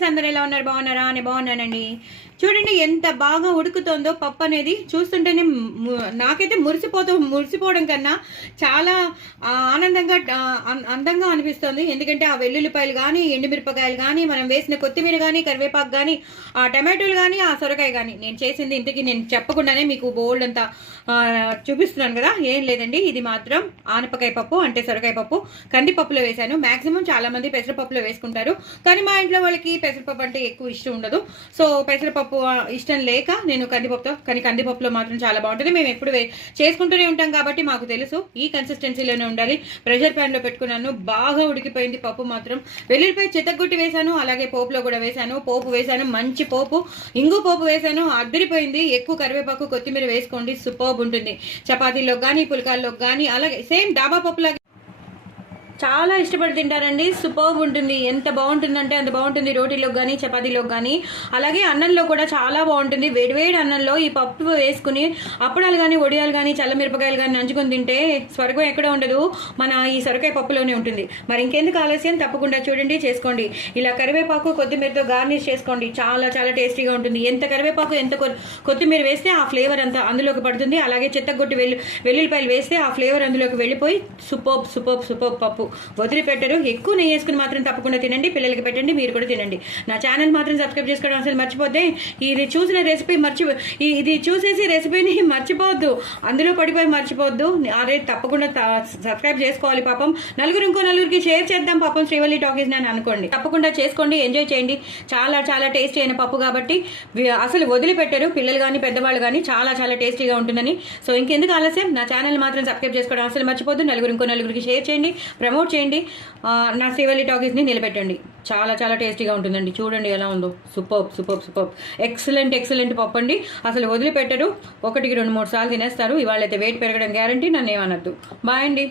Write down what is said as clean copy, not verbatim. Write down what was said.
Friends, అందరూ ఎలా ఉన్నారు? బాగున్నారా? అని బాగున్నానండి. చూడండి ఎంత బాగా ఉడుకుతోందో పప్పు అనేది. చూస్తుంటేనే నాకైతే మురిసిపోవడం కన్నా చాలా ఆనందంగా అందంగా అనిపిస్తుంది. ఎందుకంటే ఆ వెల్లుల్లిపాయలు కానీ, ఎండుమిరపకాయలు కానీ, మనం వేసిన కొత్తిమీర కానీ, కరివేపాకు కానీ, ఆ టమాటోలు కానీ, ఆ సొరకాయ కానీ, నేను చేసింది ఇంతకీ నేను చెప్పకుండానే మీకు బోల్డ్ అంతా చూపిస్తున్నాను కదా. ఏం లేదండి, ఇది మాత్రం ఆనపకాయ పప్పు, అంటే సొరకాయ పప్పు కందిపప్పులో వేశాను. మాక్సిమం చాలా మంది పెసరపప్పులో వేసుకుంటారు, కానీ మా ఇంట్లో వాళ్ళకి పెసరపప్పు అంటే ఎక్కువ ఇష్టం ఉండదు. సో పెసరపప్పు ఇష్టం లేక నేను కందిపప్పుతో, కానీ కందిపప్పులో మాత్రం చాలా బాగుంటుంది. మేము ఎప్పుడు చేసుకుంటూనే ఉంటాం కాబట్టి మాకు తెలుసు. ఈ కన్సిస్టెన్సీలోనే ఉండాలి. ప్రెషర్ ప్యాన్ లో పెట్టుకున్నాను, బాగా ఉడికిపోయింది పప్పు మాత్రం. వెల్లుల్లిపై చితగ్గొట్టి వేశాను, అలాగే పోపులో కూడా వేశాను. పోపు వేశాను, మంచి పోపు, ఇంగు పోపు వేశాను, అద్దరిపోయింది. ఎక్కువ కరివేపాకు కొత్తిమీర వేసుకోండి, సూపర్బ్ ఉంటుంది. చపాతీలో కానీ, పుల్కాల్లో కానీ, అలాగే సేమ్ డాబా పప్పులాగా చాలా ఇష్టపడి తింటారండి. సూపర్బ్ ఉంటుంది. ఎంత బాగుంటుందంటే అంత బాగుంటుంది. రోటీలోకి కానీ, చపాతీలోకి కానీ, అలాగే అన్నంలో కూడా చాలా బాగుంటుంది. వేడివేడి అన్నంలో ఈ పప్పు వేసుకుని అప్పడాలు కానీ, వడియాలు కానీ, చల్లమిరపకాయలు కానీ నంచుకొని తింటే స్వర్గం ఎక్కడ ఉండదు, మన ఈ సొరకాయ పప్పులోనే ఉంటుంది. మరి ఇంకెందుకు ఆలస్యం, తప్పకుండా చూడండి, చేసుకోండి. ఇలా కరివేపాకు కొత్తిమీరతో గార్నిష్ చేసుకోండి, చాలా చాలా టేస్టీగా ఉంటుంది. ఎంత కరివేపాకు, ఎంత కొత్తిమీర వేస్తే ఆ ఫ్లేవర్ అంతా అందులోకి పడుతుంది. అలాగే చెత్తగొట్టి వెల్లుల్లిపాయలు వేస్తే ఆ ఫ్లేవర్ అందులోకి వెళ్ళిపోయి సూపర్బ్ పప్పు. వదిలిపెట్టరు. ఎక్కువ నెయ్యి వేసుకుని మాత్రం తప్పకుండా తినండి, పిల్లలకి పెట్టండి, మీరు కూడా తినండి. నా ఛానల్ మాత్రం సబ్స్క్రైబ్ చేసుకోవడం అసలు మర్చిపోతే, ఇది చూసిన రెసిపీ ఇది చూసేసి రెసిపీని మర్చిపోవద్దు, అందులో పడిపోయి మర్చిపోవద్దు. అదే తప్పకుండా సబ్స్క్రైబ్ చేసుకోవాలి. పాపం ఇంకో నలుగురికి షేర్ చేద్దాం పాపం శ్రీవల్లి టాకీస్ అని అనుకోండి. తప్పకుండా చేసుకోండి, ఎంజాయ్ చేయండి. చాలా చాలా టేస్టీ అయిన పప్పు కాబట్టి అసలు వదిలిపెట్టరు, పిల్లలు కానీ పెద్దవాళ్ళు కానీ. చాలా చాలా టేస్టీగా ఉంటుందని. సో ఇంకెందుకు ఆలస్యం, నా ఛానల్ మాత్రం సబ్స్క్రైబ్ చేసుకోవడం అసలు మర్చిపోద్దు. ఇంకో నలుగురికి షేర్ చేయండి, ప్రమోట్ చేయండి. నా శ్రీవల్లి టాకీస్ని నిలబెట్టండి. చాలా చాలా టేస్టీగా ఉంటుందండి. చూడండి ఎలా ఉందో. సూపర్బ్ ఎక్సలెంట్ పప్పు అండి. అసలు వదిలిపెట్టరు. 1-2-3 సార్లు తినేస్తారు. ఇవాళైతే వెయిట్ పెరగడం గ్యారంటీ. నన్ను ఏమనద్దు. బాయ్ అండి.